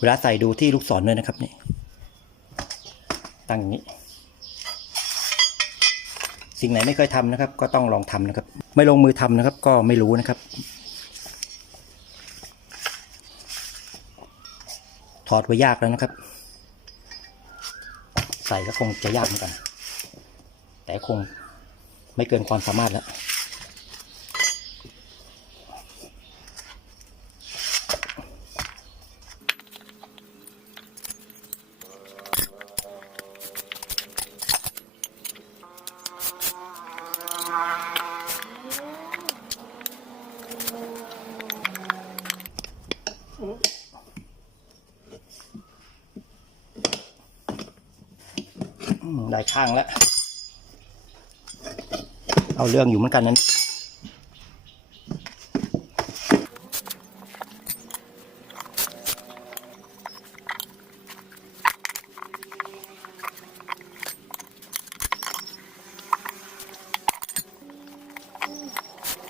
เวลาใส่ดูที่ลูกศรด้วยนะครับนี่ตั้งอย่างนี้สิ่งไหนไม่เคยทำนะครับก็ต้องลองทำนะครับไม่ลงมือทำนะครับก็ไม่รู้นะครับถอดไว้ยากแล้วนะครับใส่ก็คงจะยากเหมือนกันแต่คงไม่เกินความสามารถแล้วได้ข้างแล้วเอาเรื่องอยู่เหมือนกันนั้น